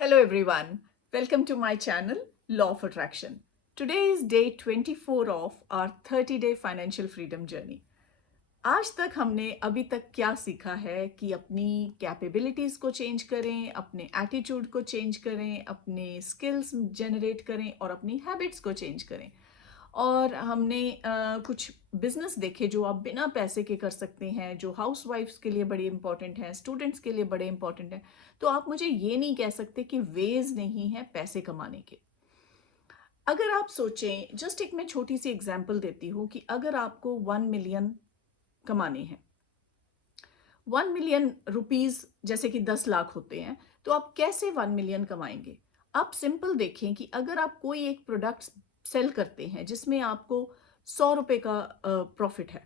Hello everyone, welcome to my channel Law of Attraction. Today is day 24 of our 30-day financial freedom journey. आज तक हमने अभी तक क्या सीखा है कि अपनी कैपेबिलिटीज़ को चेंज करें, अपने एटीट्यूड को चेंज करें, अपने स्किल्स जनरेट करें और अपनी हैबिट्स को चेंज करें। और हमने कुछ बिजनेस देखे जो आप बिना पैसे के कर सकते हैं, जो हाउसवाइफ्स के लिए बड़े इंपॉर्टेंट हैं, स्टूडेंट्स के लिए बड़े इंपॉर्टेंट हैं। तो आप मुझे ये नहीं कह सकते कि वेज नहीं है पैसे कमाने के। अगर आप सोचें, जस्ट एक मैं छोटी सी एग्जांपल देती हूँ कि अगर आपको 1 मिलियन कमाने हैं, 1 मिलियन रुपीज जैसे कि 10 लाख होते हैं, तो आप कैसे 1 मिलियन कमाएंगे? आप सिंपल देखें कि अगर आप कोई एक प्रोडक्ट सेल करते हैं जिसमें आपको 100 रुपए का प्रॉफिट है,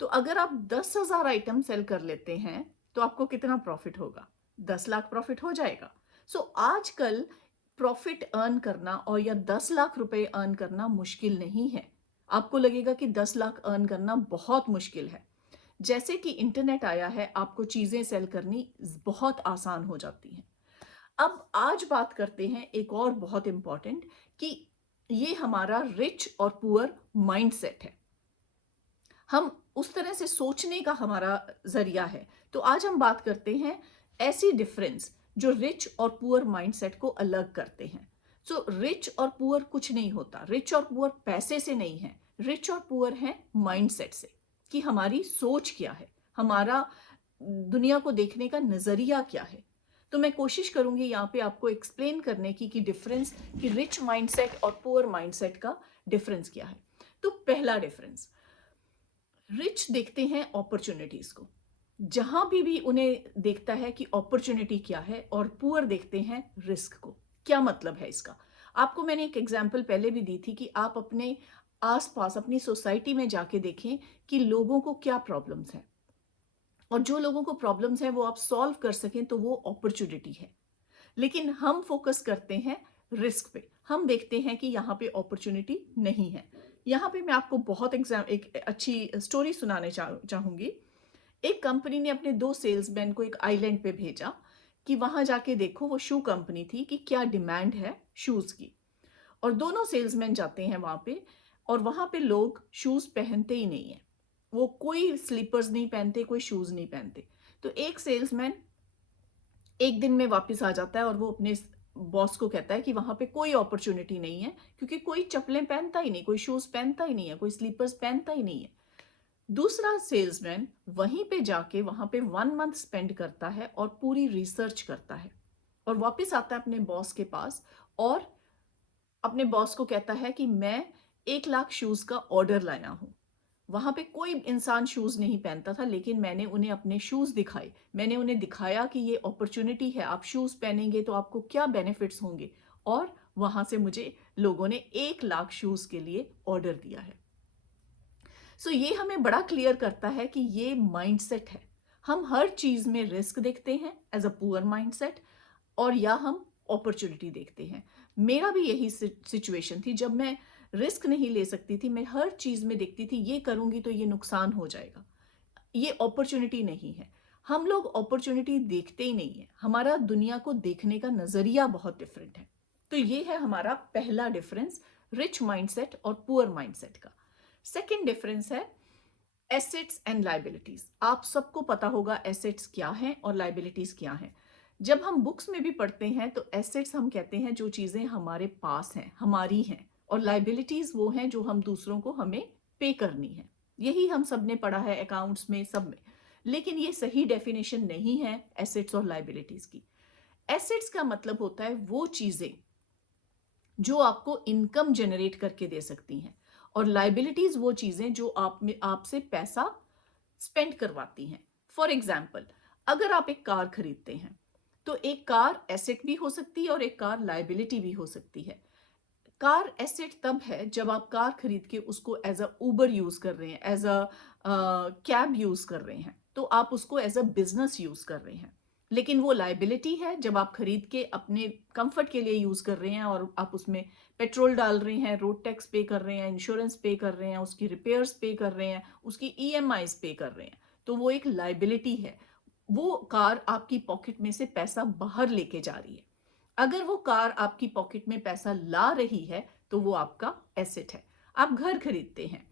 तो अगर आप 10,000 आइटम सेल कर लेते हैं तो आपको कितना प्रॉफिट होगा? 10 लाख प्रॉफिट हो जाएगा। सो आजकल प्रॉफिट अर्न करना और या 10 लाख रुपए अर्न करना मुश्किल नहीं है। आपको लगेगा कि 10 लाख अर्न करना बहुत मुश्किल है। जैसे कि इंटरनेट आया है, आपको चीजें सेल करनी बहुत आसान हो जाती हैं। अब आज बात करते हैं एक और बहुत इंपॉर्टेंट, कि ये हमारा रिच और पुअर माइंडसेट है। हम उस तरह से सोचने का हमारा जरिया है। तो आज हम बात करते हैं ऐसी डिफरेंस जो रिच और पुअर माइंडसेट को अलग करते हैं। सो रिच और पुअर कुछ नहीं होता। रिच और पुअर पैसे से नहीं है, रिच और पुअर है माइंडसेट से, कि हमारी सोच क्या है, हमारा दुनिया को देखने का नजरिया क्या है। तो मैं कोशिश करूंगी यहाँ पे आपको एक्सप्लेन करने की कि डिफरेंस, कि रिच माइंडसेट और पुअर माइंडसेट का डिफरेंस क्या है। तो पहला डिफरेंस, रिच देखते हैं अपॉर्चुनिटीज को, जहां भी उन्हें देखता है कि अपॉर्चुनिटी क्या है, और पुअर देखते हैं रिस्क को। क्या मतलब है इसका? आपको मैंने एक एग्जांपल पहले भी दी थी कि आप अपने आसपास अपनी सोसाइटी में जाके देखें कि लोगों को क्या प्रॉब्लम्स हैं, और जो लोगों को प्रॉब्लम्स हैं वो आप सॉल्व कर सकें तो वो अपॉर्चुनिटी है। लेकिन हम फोकस करते हैं रिस्क पे। हम देखते हैं कि यहाँ पे अपॉर्चुनिटी नहीं है। यहाँ पे मैं आपको बहुत एक अच्छी स्टोरी सुनाने चाहूंगी। एक कंपनी ने अपने 2 सेल्समैन को एक आइलैंड पे भेजा कि वहां जाके देखो, वो शू कंपनी थी, कि क्या डिमांड है शूज की। और दोनों सेल्समैन जाते हैं वहां पे, और वहां पे लोग शूज पहनते ही नहीं है। वो कोई स्लीपर्स नहीं पहनते, कोई शूज नहीं पहनते। तो एक सेल्समैन एक दिन में वापस आ जाता है और वो अपने बॉस को कहता है कि वहां पे कोई अपॉर्चुनिटी नहीं है, क्योंकि कोई चप्पलें पहनता ही नहीं, कोई शूज पहनता ही नहीं है, कोई स्लीपर्स पहनता ही नहीं है। दूसरा सेल्समैन वहीं पे जाके वहां पे 1 मंथ स्पेंड करता है और पूरी रिसर्च करता है, और वापस आता है अपने बॉस के पास, और अपने बॉस को कहता है कि मैं 1 लाख शूज का ऑर्डर लाया हूं। वहां पे कोई इंसान शूज नहीं पहनता था, लेकिन मैंने उन्हें अपने शूज दिखाए। मैंने उन्हें दिखाया कि ये अपॉर्चुनिटी है, आप शूज पहनेंगे तो आपको क्या बेनिफिट्स होंगे। और वहां से मुझे लोगों ने 1 लाख शूज के लिए ऑर्डर दिया है। सो ये हमें बड़ा क्लियर करता है कि ये माइंडसेट है। हम हर चीज में रिस्क देखते हैं एज अ पुअर माइंडसेट, और या हम अपॉर्चुनिटी देखते हैं। मेरा भी यही सिचुएशन थी। जब मैं रिस्क नहीं ले सकती थी, मैं हर चीज में देखती थी ये करूंगी तो ये नुकसान हो जाएगा, ये अपॉर्चुनिटी नहीं है। हम लोग अपॉर्चुनिटी देखते ही नहीं है। हमारा दुनिया को देखने का नजरिया बहुत डिफरेंट है। तो ये है हमारा पहला डिफरेंस, रिच माइंडसेट और पुअर माइंडसेट का। सेकेंड डिफरेंस है एसेट्स एंड लाइबिलिटीज। आप सबको पता होगा एसेट्स क्या हैं और लाइबिलिटीज क्या हैं। जब हम बुक्स में भी पढ़ते हैं तो एसेट्स हम कहते हैं जो चीजें हमारे पास हैं, हमारी हैं, और लाइबिलिटीज वो हैं जो हम दूसरों को हमें पे करनी है। यही हम सब ने पढ़ा है अकाउंट्स में, सब में। लेकिन ये सही डेफिनेशन नहीं है एसेट्स और लाइबिलिटीज की। एसेट्स का मतलब होता है वो चीजें जो आपको इनकम जनरेट करके दे सकती हैं, और लाइबिलिटीज वो चीजें जो आप में आपसे पैसा स्पेंड करवाती हैं। फॉर एग्जाम्पल, अगर आप एक कार खरीदते हैं तो एक कार एसेट भी हो सकती है और एक कार लाइबिलिटी भी हो सकती है। कार एसेट तब है जब आप कार खरीद के उसको एज अ उबर यूज कर रहे हैं, एज अ कैब यूज कर रहे हैं, तो आप उसको एज अ बिजनेस यूज कर रहे हैं। लेकिन वो लाइबिलिटी है जब आप खरीद के अपने कंफर्ट के लिए यूज कर रहे हैं, और आप उसमें पेट्रोल डाल रहे हैं, रोड टैक्स पे कर रहे हैं, इंश्योरेंस पे कर रहे हैं, उसकी रिपेयर्स पे कर रहे हैं, उसकी ईएमआईज पे कर रहे हैं। तो वो एक लाइबिलिटी है। वो कार आपकी पॉकेट में से पैसा बाहर लेके जा रही है। अगर वो कार आपकी पॉकेट में पैसा ला रही है तो वो आपका एसेट है। आप घर खरीदते हैं,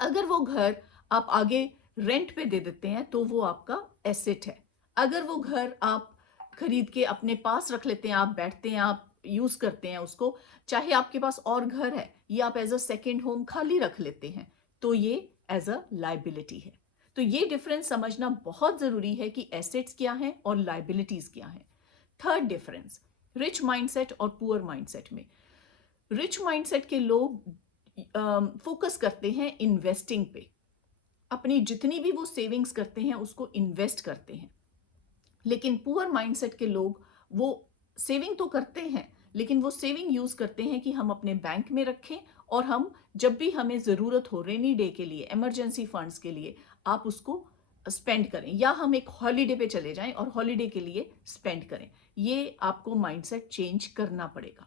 अगर वो घर आप आगे रेंट पे दे देते हैं तो वो आपका एसेट है। अगर वो घर आप खरीद के अपने पास रख लेते हैं, आप बैठते हैं, आप यूज करते हैं उसको, चाहे आपके पास और घर है, ये आप एज अ सेकेंड होम खाली रख लेते हैं, तो ये एज अ लाइबिलिटी है। तो ये डिफरेंस समझना बहुत जरूरी है कि एसेट्स क्या हैं और लाइबिलिटीज क्या हैं। थर्ड डिफरेंस, रिच माइंडसेट और पुअर माइंडसेट में। रिच माइंडसेट के लोग फोकस करते हैं इन्वेस्टिंग पे, अपनी जितनी भी वो सेविंग्स करते हैं उसको इन्वेस्ट करते हैं। लेकिन पुअर माइंडसेट के लोग वो सेविंग तो करते हैं, लेकिन वो सेविंग यूज करते हैं कि हम अपने बैंक में रखें और हम जब भी हमें जरूरत हो रेनी डे के लिए, इमरजेंसी फंड्स के लिए, आप उसको स्पेंड करें, या हम एक हॉलीडे पे चले जाएं और हॉलीडे के लिए स्पेंड करें। ये आपको माइंडसेट चेंज करना पड़ेगा,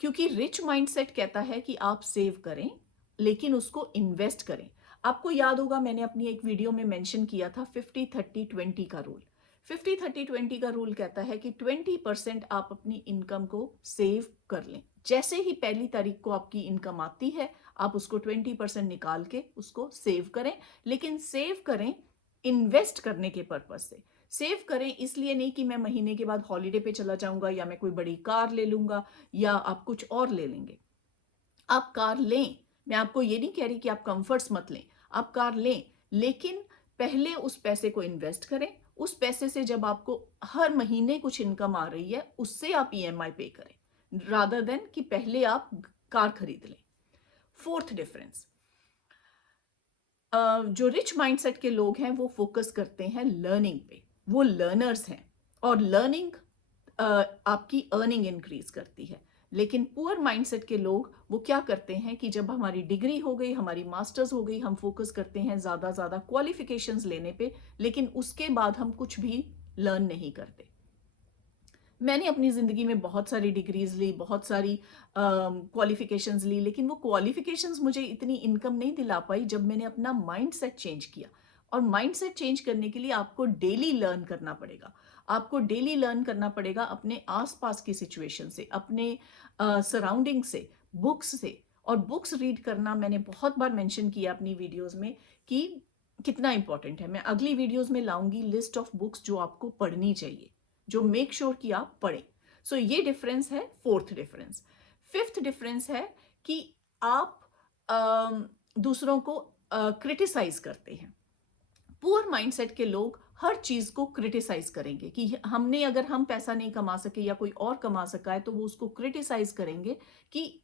क्योंकि रिच माइंडसेट कहता है कि आप सेव करें लेकिन उसको इन्वेस्ट करें। आपको याद होगा मैंने अपनी एक वीडियो में मेंशन किया था 50-30-20 का रूल। 50-30-20 का रूल कहता है कि 20% आप अपनी इनकम को सेव कर लें। जैसे ही पहली तारीख को आपकी इनकम आती है, आप उसको 20% निकाल के उसको सेव करें, लेकिन सेव करें इन्वेस्ट करने के पर्पज से। सेव करें इसलिए नहीं कि मैं महीने के बाद हॉलीडे पे चला जाऊंगा, या मैं कोई बड़ी कार ले लूंगा, या आप कुछ और ले लेंगे। आप कार लें, मैं आपको ये नहीं कह रही कि आप कंफर्ट्स मत लें, आप कार लें, लेकिन पहले उस पैसे को इन्वेस्ट करें। उस पैसे से जब आपको हर महीने कुछ इनकम आ रही है, उससे आप ईएमआई पे करें, रादर देन कि पहले आप कार खरीद लें। फोर्थ डिफरेंस, जो रिच माइंडसेट के लोग हैं वो फोकस करते हैं लर्निंग पे, वो लर्नर्स हैं, और लर्निंग आपकी अर्निंग इंक्रीज करती है। लेकिन पुअर माइंडसेट के लोग वो क्या करते हैं कि जब हमारी डिग्री हो गई, हमारी मास्टर्स हो गई, हम फोकस करते हैं ज्यादा क्वालिफिकेशंस लेने पे, लेकिन उसके बाद हम कुछ भी लर्न नहीं करते। मैंने अपनी ज़िंदगी में बहुत सारी डिग्रीज ली, बहुत सारी क्वालिफिकेशंस ली, लेकिन वो क्वालिफिकेशंस मुझे इतनी इनकम नहीं दिला पाई जब मैंने अपना माइंडसेट चेंज किया। और माइंडसेट चेंज करने के लिए आपको डेली लर्न करना पड़ेगा। आपको डेली लर्न करना पड़ेगा अपने आसपास की सिचुएशन से, अपने सराउंडिंग से, बुक्स से। और बुक्स रीड करना मैंने बहुत बार मेंशन किया अपनी वीडियोस में कि कितना इंपॉर्टेंट है। मैं अगली वीडियोस में लाऊंगी लिस्ट ऑफ बुक्स जो आपको पढ़नी चाहिए, जो मेक श्योर कि आप पढ़ें। सो ये डिफरेंस है, फोर्थ डिफरेंस। फिफ्थ डिफरेंस है कि आप दूसरों को क्रिटिसाइज करते हैं। पुअर माइंडसेट के लोग हर चीज को क्रिटिसाइज करेंगे कि हमने, अगर हम पैसा नहीं कमा सके या कोई और कमा सका है, तो वो उसको क्रिटिसाइज करेंगे कि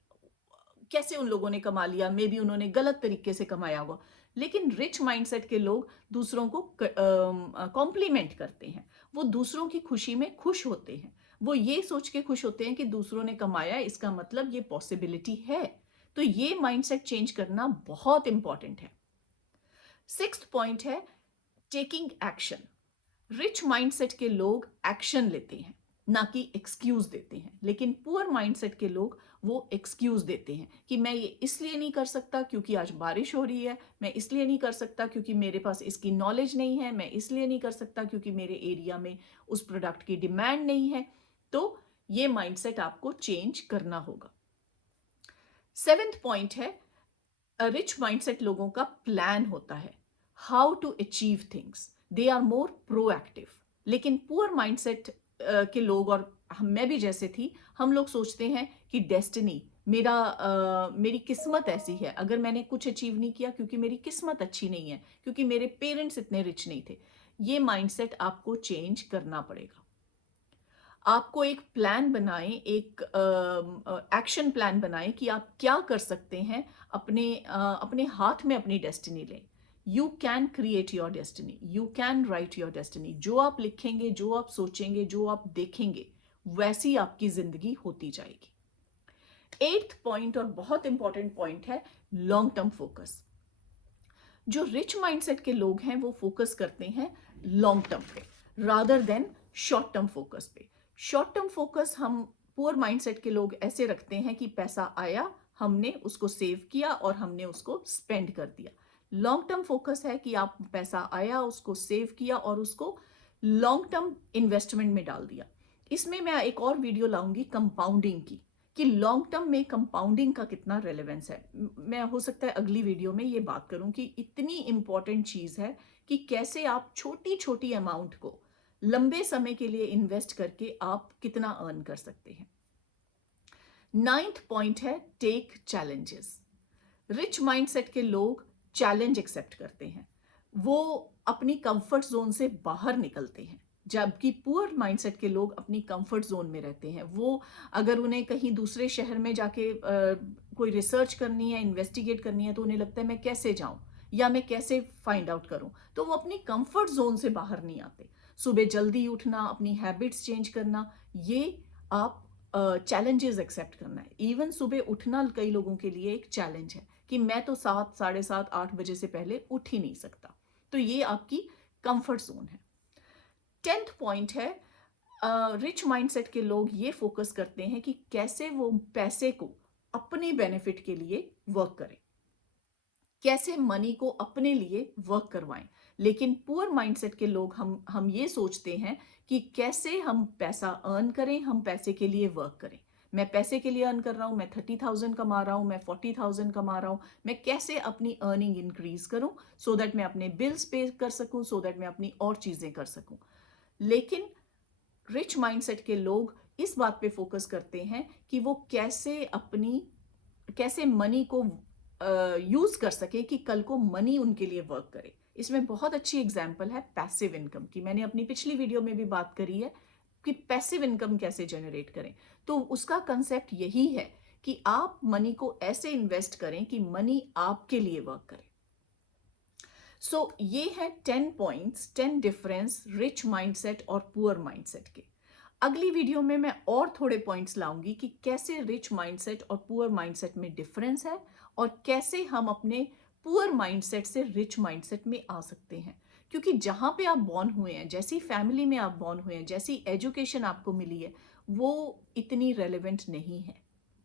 कैसे उन लोगों ने कमा लिया, मे बी उन्होंने गलत तरीके से कमाया होगा। लेकिन रिच माइंडसेट के लोग दूसरों को कॉम्प्लीमेंट करते हैं, वो दूसरों की खुशी में खुश होते हैं, वो ये सोच के खुश होते हैं कि दूसरों ने कमाया, इसका मतलब ये पॉसिबिलिटी है। तो ये माइंडसेट चेंज करना बहुत इंपॉर्टेंट है। सिक्स्थ पॉइंट है टेकिंग एक्शन। रिच माइंडसेट के लोग एक्शन लेते हैं, ना कि एक्सक्यूज देते हैं। लेकिन पुअर माइंडसेट के लोग वो एक्सक्यूज देते हैं कि मैं ये इसलिए नहीं कर सकता क्योंकि आज बारिश हो रही है, मैं इसलिए नहीं कर सकता क्योंकि मेरे पास इसकी नॉलेज नहीं है, मैं इसलिए नहीं कर सकता क्योंकि मेरे एरिया में उस प्रोडक्ट की डिमांड नहीं है। तो ये माइंडसेट आपको चेंज करना होगा। सेवेंथ पॉइंट है, रिच माइंडसेट लोगों का प्लान होता है, how to achieve things, they are more proactive. लेकिन पुअर माइंडसेट के लोग, और मैं भी जैसे थी, हम लोग सोचते हैं कि डेस्टिनी, मेरी किस्मत ऐसी है, अगर मैंने कुछ अचीव नहीं किया क्योंकि मेरी किस्मत अच्छी नहीं है, क्योंकि मेरे पेरेंट्स इतने रिच नहीं थे। ये माइंडसेट आपको चेंज करना पड़ेगा। आपको एक प्लान बनाएं, एक एक्शन प्लान बनाएं कि आप क्या कर सकते हैं, अपने हाथ में अपनी डेस्टिनी लें। You can create your destiny, you can write your destiny. जो आप लिखेंगे, जो आप सोचेंगे, जो आप देखेंगे, वैसी आपकी जिंदगी होती जाएगी। एट्थ पॉइंट और बहुत इंपॉर्टेंट पॉइंट है लॉन्ग टर्म फोकस। जो रिच माइंडसेट के लोग हैं वो फोकस करते हैं लॉन्ग टर्म पे, rather than short term focus पे। शॉर्ट टर्म फोकस हम पुअर माइंडसेट के लोग ऐसे रखते हैं कि पैसा आया, हमने उसको सेव किया और हमने उसको स्पेंड कर दिया। लॉन्ग टर्म फोकस है कि आप पैसा आया, उसको सेव किया और उसको लॉन्ग टर्म इन्वेस्टमेंट में डाल दिया। इसमें मैं एक और वीडियो लाऊंगी कंपाउंडिंग की, कि लॉन्ग टर्म में कंपाउंडिंग का कितना रेलेवेंस है। मैं हो सकता है अगली वीडियो में ये बात करूं कि इतनी इंपॉर्टेंट चीज है कि कैसे आप छोटी छोटी अमाउंट को लंबे समय के लिए इन्वेस्ट करके आप कितना अर्न कर सकते हैं। नाइन्थ पॉइंट है टेक चैलेंजेस। रिच माइंडसेट के लोग चैलेंज एक्सेप्ट करते हैं, वो अपनी कंफर्ट जोन से बाहर निकलते हैं, जबकि पुअर माइंडसेट के लोग अपनी कंफर्ट जोन में रहते हैं। वो अगर उन्हें कहीं दूसरे शहर में जाके कोई रिसर्च करनी है, इन्वेस्टिगेट करनी है, तो उन्हें लगता है मैं कैसे जाऊं या मैं कैसे फाइंड आउट करूं, तो वो अपनी कंफर्ट जोन से बाहर नहीं आते। सुबह जल्दी उठना, अपनी हैबिट्स चेंज करना, ये आप चैलेंजेस एक्सेप्ट करना है। इवन सुबह उठना कई लोगों के लिए एक चैलेंज है कि मैं तो 7, 7:30, 8 बजे से पहले उठ ही नहीं सकता। तो ये आपकी कंफर्ट जोन है। 10th पॉइंट है, रिच माइंडसेट के लोग ये फोकस करते हैं कि कैसे वो पैसे को अपने बेनिफिट के लिए वर्क करें, कैसे मनी को अपने लिए वर्क करवाएं। लेकिन पुअर माइंडसेट के लोग हम ये सोचते हैं कि कैसे हम पैसा अर्न करें, हम पैसे के लिए वर्क करें। मैं पैसे के लिए अर्न कर रहा हूं, मैं 30,000 कमा रहा हूं, मैं 40,000 कमा रहा हूं, मैं कैसे अपनी अर्निंग इंक्रीज करूं सो दैट मैं अपने बिल्स पे कर सकूं, सो दैट मैं अपनी और चीजें कर सकूं। लेकिन रिच माइंडसेट के लोग इस बात पे फोकस करते हैं कि वो कैसे मनी को यूज कर सके कि कल को मनी उनके लिए वर्क करे। इसमें बहुत अच्छी एग्जांपल है पैसिव इनकम की। मैंने अपनी पिछली वीडियो में भी बात करी है कि पैसिव इनकम कैसे जनरेट करें। तो उसका कंसेप्ट यही है कि आप मनी को ऐसे इन्वेस्ट करें कि मनी आपके लिए वर्क करे। सो ये है 10 पॉइंट्स, 10 डिफरेंस रिच माइंडसेट और पुअर माइंडसेट के। अगली वीडियो में मैं और थोड़े पॉइंट्स लाऊंगी कि कैसे रिच माइंडसेट और पुअर माइंडसेट में डिफरेंस है और कैसे हम अपने पुअर माइंडसेट से रिच माइंडसेट में आ सकते हैं। क्योंकि जहां पे आप बॉर्न हुए हैं, जैसी फैमिली में आप बॉर्न हुए हैं, जैसी एजुकेशन आपको मिली है, वो इतनी रेलेवेंट नहीं है।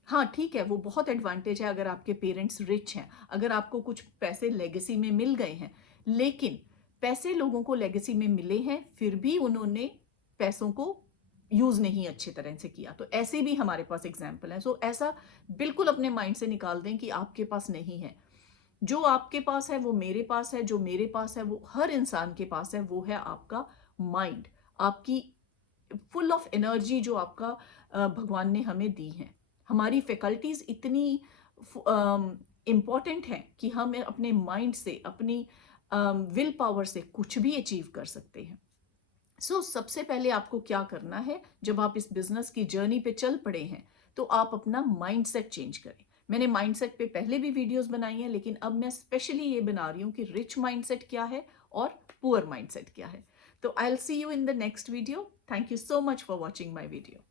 हाँ ठीक है, वो बहुत एडवांटेज है अगर आपके पेरेंट्स रिच हैं, अगर आपको कुछ पैसे लेगेसी में मिल गए हैं। लेकिन पैसे लोगों को लेगेसी में मिले हैं, फिर भी उन्होंने पैसों को यूज नहीं अच्छी तरह से किया। तो ऐसे भी हमारे पास एग्जाम्पल है। सो ऐसा बिल्कुल अपने माइंड से निकाल दें कि आपके पास नहीं है। जो आपके पास है वो मेरे पास है, जो मेरे पास है वो हर इंसान के पास है। वो है आपका माइंड, आपकी फुल ऑफ एनर्जी जो आपका भगवान ने हमें दी है। हमारी फैकल्टीज इतनी इंपॉर्टेंट है कि हम अपने माइंड से, अपनी विल पावर से कुछ भी अचीव कर सकते हैं। सबसे पहले आपको क्या करना है, जब आप इस बिजनेस की जर्नी पे चल पड़े हैं, तो आप अपना माइंडसेट चेंज करें। मैंने माइंडसेट पे पहले भी वीडियोस बनाई हैं, लेकिन अब मैं स्पेशली ये बना रही हूँ कि रिच माइंडसेट क्या है और पुअर माइंडसेट क्या है। तो I will see you in the next video. Thank you so much for watching my video.